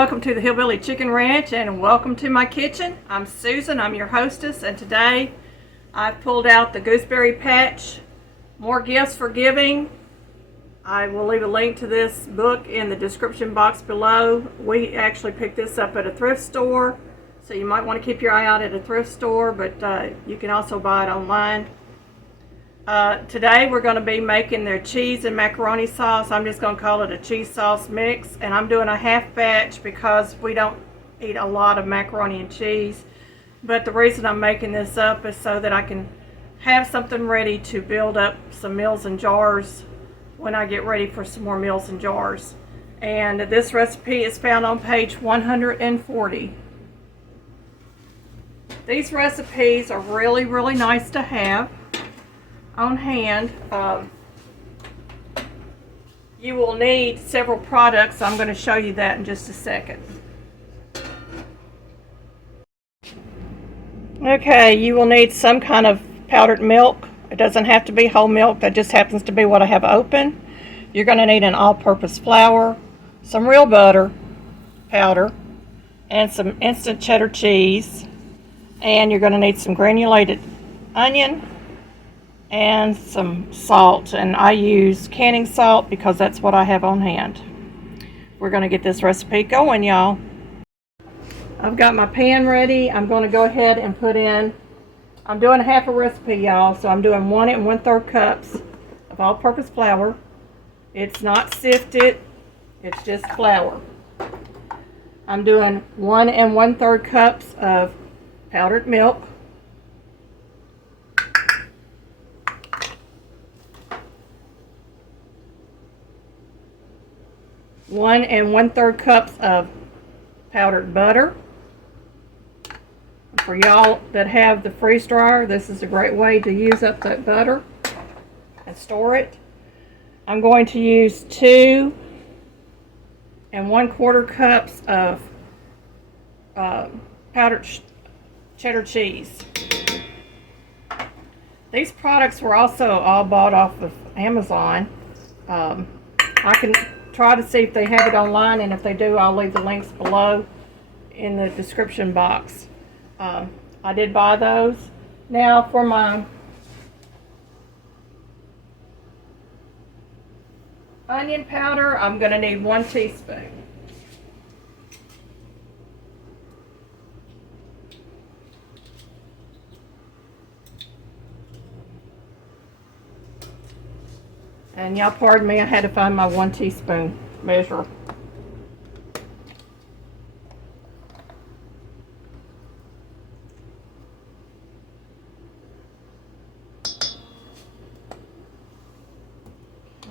welcome to the Hillbilly Chicken Ranch, and welcome to my kitchen. I'm Susan, I'm your hostess, and today I've pulled out the gooseberry patch, More Gifts for Giving. I will leave a link to this book in the description box below. We actually picked this up at a thrift store, so you might want to keep your eye out at a thrift store, but you can also buy it online. Today we're going to be making their cheese and macaroni sauce. I'm just going to call it a cheese sauce mix, and I'm doing a half batch because we don't eat a lot of macaroni and cheese. But the reason I'm making this up is so that I can have something ready to build up some meals in jars when I get ready for some more meals in jars. And this recipe is found on page 140. These recipes are really nice to have on hand. You will need several products. I'm going to show you that in just a second. Okay, you will need some kind of powdered milk. It doesn't have to be whole milk, that just happens to be what I have open. You're going to need an all-purpose flour, some real butter powder, and some instant cheddar cheese, and you're going to need some granulated onion and some salt, and I use canning salt because that's what I have on hand. We're going to get this recipe going, y'all. I've got my pan ready. I'm going to go ahead and put in, I'm doing half a recipe, y'all, so I'm doing 1 1/3 cups of all-purpose flour. It's not sifted, it's just flour. I'm doing 1 1/3 cups of powdered milk. One 1/3 cups of powdered butter. For y'all that have the freeze dryer, this is a great way to use up that butter and store it. I'm going to use 2 1/4 cups of powdered cheddar cheese. These products were also all bought off of Amazon. I can try to see if they have it online, and if they do, I'll leave the links below in the description box. I did buy those. Now for my onion powder, I'm going to need 1 teaspoon. And y'all pardon me, I had to find my 1 teaspoon measure.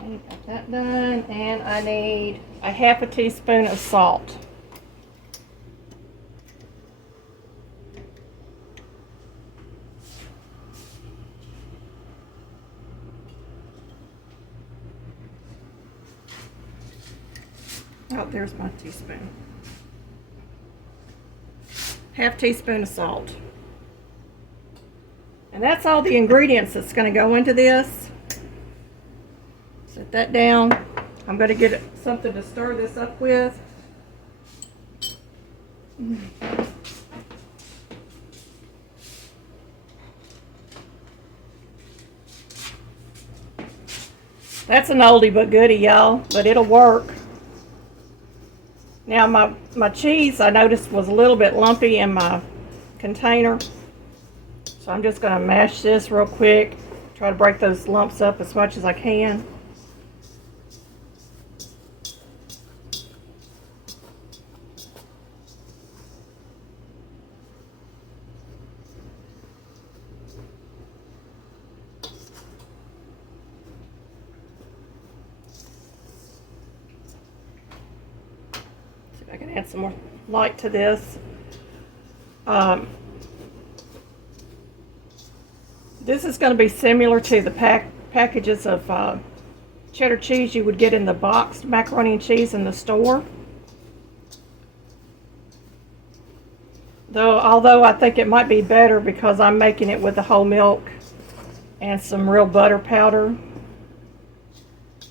Okay, got that done, and I need a 1/2 teaspoon of salt. Oh, there's my teaspoon. 1/2 teaspoon of salt. And that's all the ingredients that's going to go into this. Set that down. I'm going to get something to stir this up with. That's an oldie but goodie, y'all, but it'll work. Now my cheese, I noticed, was a little bit lumpy in my container. So I'm just going to mash this real quick. Try to break those lumps up as much as I can. I can add some more light to this. This is going to be similar to the packages of cheddar cheese you would get in the boxed macaroni and cheese in the store. Although I think it might be better because I'm making it with the whole milk and some real butter powder.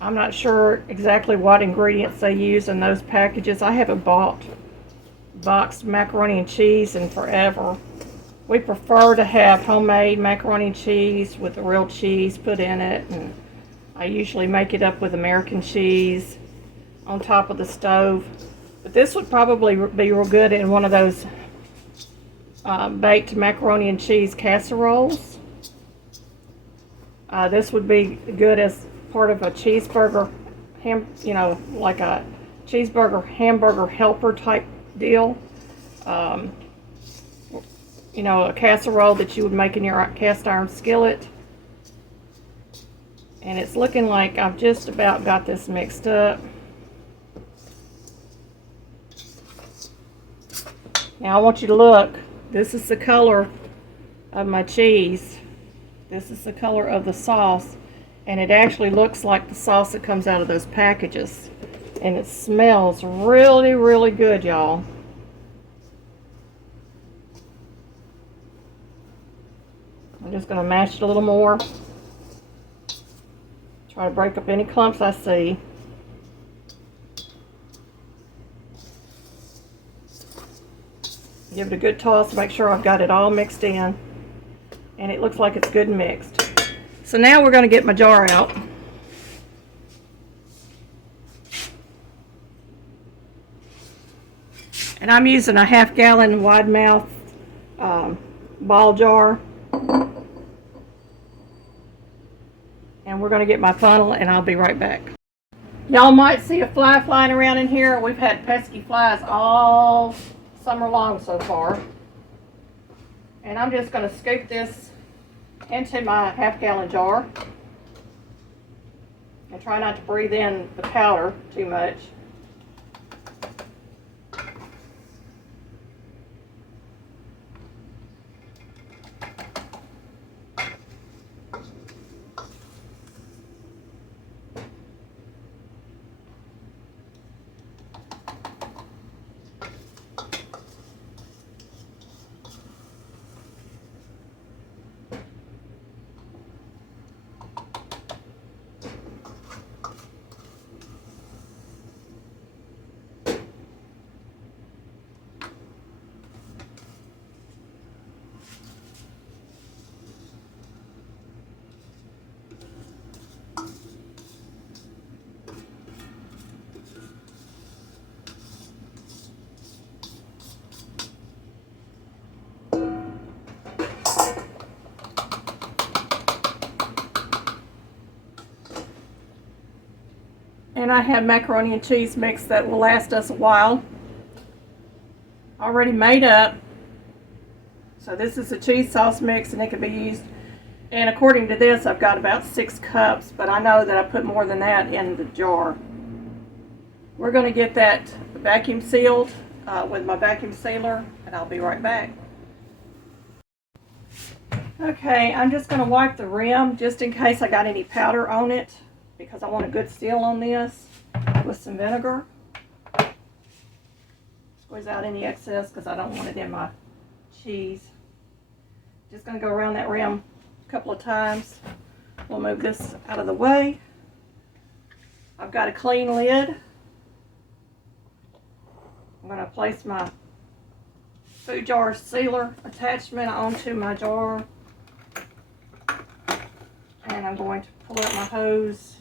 I'm not sure exactly what ingredients they use in those packages. I haven't bought boxed macaroni and cheese in forever. We prefer to have homemade macaroni and cheese with the real cheese put in it, and I usually make it up with American cheese on top of the stove. But this would probably be real good in one of those baked macaroni and cheese casseroles. This would be good as part of a cheeseburger, like a cheeseburger hamburger helper type deal. A casserole that you would make in your cast iron skillet. And it's looking like I've just about got this mixed up. Now I want you to look. This is the color of my cheese. This is the color of the sauce. And it actually looks like the sauce that comes out of those packages. And it smells really, really good, y'all. I'm just going to mash it a little more. Try to break up any clumps I see. Give it a good toss, make sure I've got it all mixed in. And it looks like it's good and mixed. So now we're going to get my jar out. And I'm using a 1/2 gallon wide mouth ball jar. And we're going to get my funnel and I'll be right back. Y'all might see a fly flying around in here. We've had pesky flies all summer long so far. And I'm just going to scoop this into my 1/2 gallon jar. And try not to breathe in the powder too much. And I have macaroni and cheese mix that will last us a while. Already made up. So this is a cheese sauce mix and it can be used. And according to this, I've got about 6 cups, but I know that I put more than that in the jar. We're going to get that vacuum sealed with my vacuum sealer, and I'll be right back. Okay, I'm just going to wipe the rim just in case I got any powder on it, because I want a good seal on this with some vinegar. Squeeze out any excess because I don't want it in my cheese. Just going to go around that rim a couple of times. We'll move this out of the way. I've got a clean lid. I'm going to place my food jar sealer attachment onto my jar. And I'm going to pull out my hose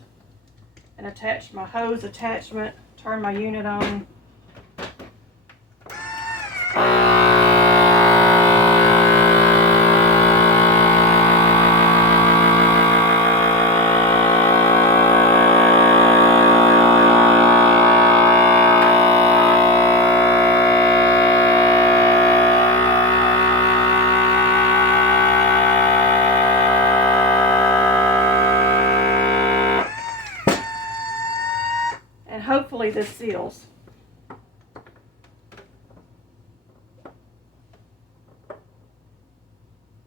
and attach my hose attachment, turn my unit on. Hopefully this seals.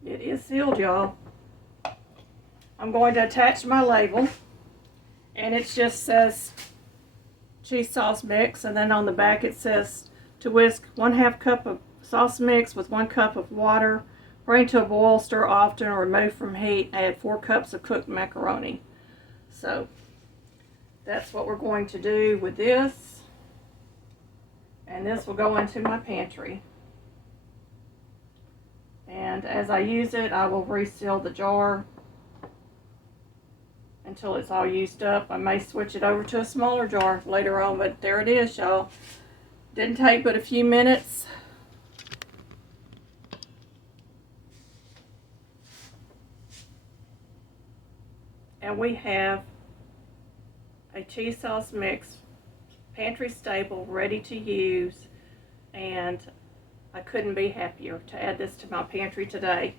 It is sealed, y'all. I'm going to attach my label, and it just says cheese sauce mix, and then on the back it says to whisk 1/2 cup of sauce mix with 1 cup of water, bring to a boil, stir often, remove from heat, add 4 cups of cooked macaroni. So that's what we're going to do with this. And this will go into my pantry. And as I use it, I will reseal the jar until it's all used up. I may switch it over to a smaller jar later on, but there it is, y'all. Didn't take but a few minutes. And we have a cheese sauce mix, pantry staple, ready to use, and I couldn't be happier to add this to my pantry today.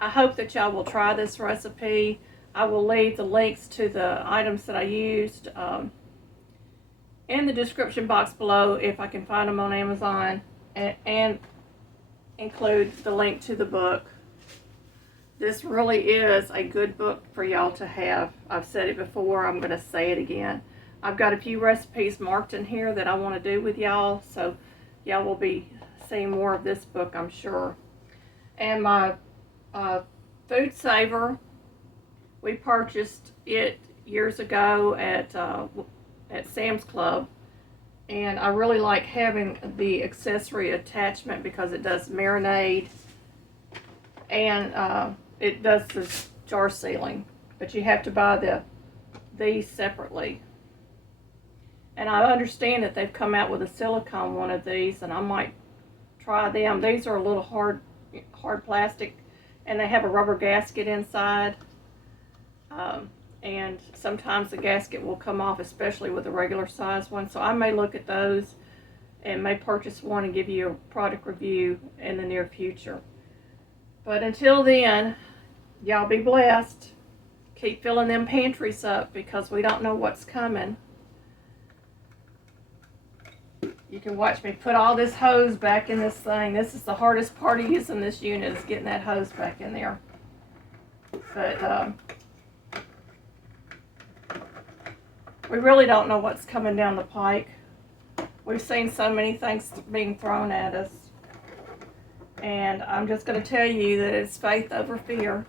I hope that y'all will try this recipe. I will leave the links to the items that I used in the description box below if I can find them on Amazon, and include the link to the book. This really is a good book for y'all to have. I've said it before, I'm going to say it again. I've got a few recipes marked in here that I want to do with y'all, so y'all will be seeing more of this book, I'm sure. And my food saver, we purchased it years ago at Sam's Club, and I really like having the accessory attachment because it does marinade and it does the jar sealing, but you have to buy these separately. And I understand that they've come out with a silicone one of these, and I might try them. These are a little hard plastic, and they have a rubber gasket inside. And sometimes the gasket will come off, especially with a regular size one. So I may look at those and may purchase one and give you a product review in the near future. But until then, y'all be blessed. Keep filling them pantries up because we don't know what's coming. You can watch me put all this hose back in this thing. This is the hardest part of using this unit, is getting that hose back in there. But we really don't know what's coming down the pike. We've seen so many things being thrown at us. And I'm just going to tell you that it's faith over fear.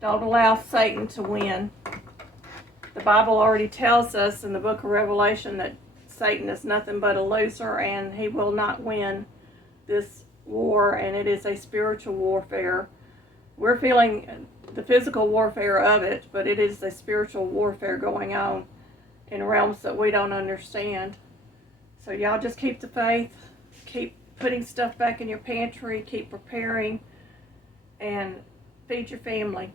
Don't allow Satan to win. The Bible already tells us in the book of Revelation that Satan is nothing but a loser, and he will not win this war, and it is a spiritual warfare. We're feeling the physical warfare of it, but it is a spiritual warfare going on in realms that we don't understand. So y'all just keep the faith, keep putting stuff back in your pantry, keep preparing, and feed your family.